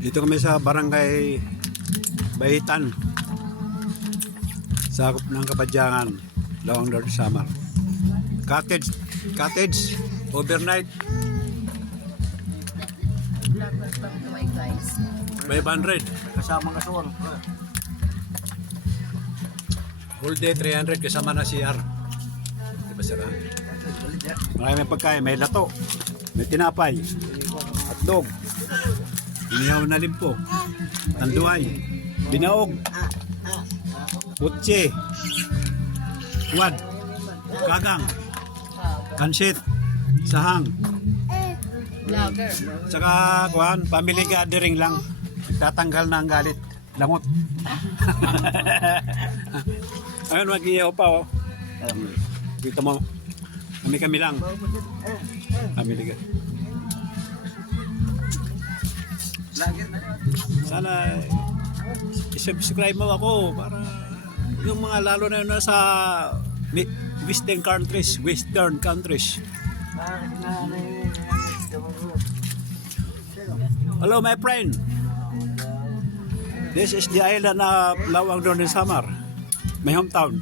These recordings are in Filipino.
Dito kami sa barangay Bahitan, sakop ng Kapadyangan, Lawang North Samar. Cottage, overnight, Guys. 500. Kasama kasol. Whole day 300 kasama na CR. Di ba sila? Maraming pagkain, may lato, may tinapay, hotdog, inihaw na limpo, tanduay, binaog, putse, wad, kagang, kansit, sahang, Vlogger. saka kuhan, family gathering lang. Tatanggal na ang galit. Lamot. Ayun, mag-iyaw pa oh. Dito mo. Kami lang. Family gathering. Sana i-subscribe mo ako para yung mga lalo na yun sa western countries. Hello my friend. This is the island of Lawang North Samar, my hometown.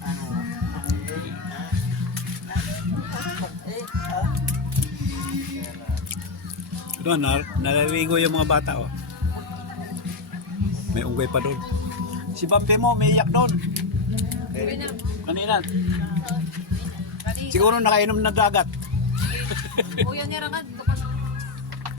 Doon, naliligo yung mga bata oh. May unggoy pa doon. Si Bampi mo, may iyak doon. Kanina. Siguro nakainom ng dagat. Kuya niya rangan, kapag